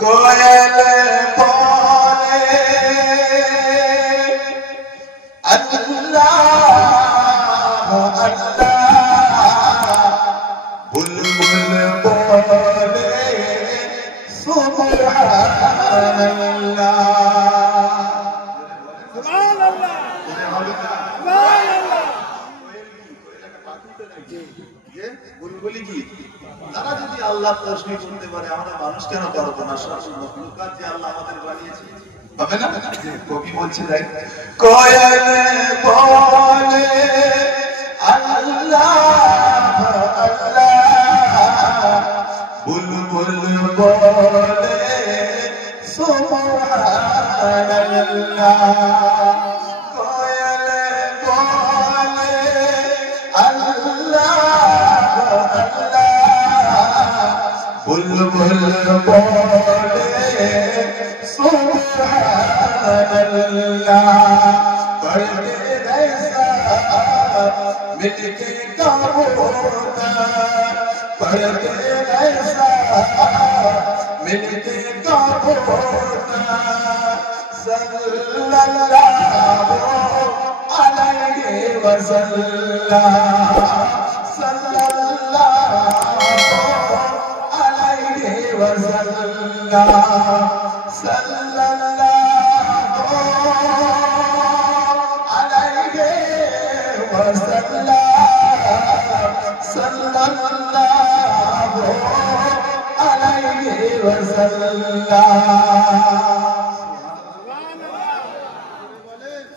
कोयल बोले अल्लाह अल्लाह, बुलबुल बोले सुब्हान अल्लाह। सुभान अल्लाह, सुभान अल्लाह। বুলবুলি কি তারা যদি আল্লাহ প্রশ্ন করতে পারে আমরা মানুষ কেন পারবো না? মখলুকাত যে আল্লাহ আমাদের বানিয়েছে হবে না? কবি বলছে দেখ, কোয়েল বলে আল্লাহ আল্লাহ, বুলবুল বলে সুবহানাল্লাহ। बुलबुल बोले सुब्हानल्लाह, पढ़ते ऐसा मिलके कबूतर, पढ़ते ऐसा मिलके कबूतर, सल्लल्लाहु अलैहि वसल्लम, सल्लल्लाहु सल्लल्लाहु अलैहि वसल्लम, सल्लल्लाहु अलैहि वसल्लम।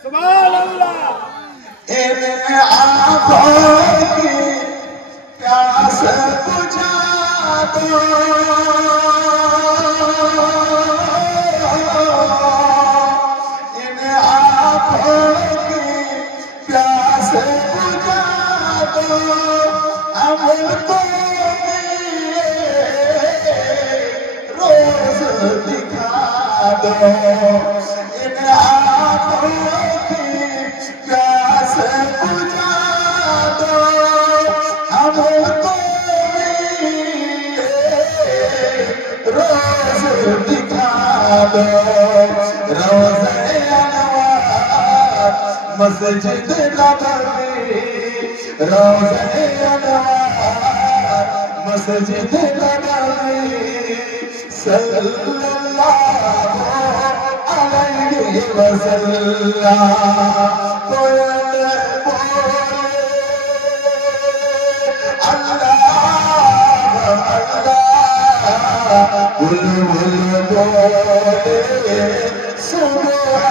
सुभान अल्लाह। इन आँखों की प्यास बुझा दो, इन आँखों की प्यास बुझा दो, हमको रोज दिखा दो, इन आँखों की प्यास बुझा दो, हमको रोज दिखा दो। रोज़े अनवार मस्जिद नबवी, रोज़े अनवार मस्जिद नबवी, सल्लल्लाहु अलैहि वसल्लम। कोयल बोले अल्लाह अल्लाह, बुलबुल बोले सुब्हानल्लाह।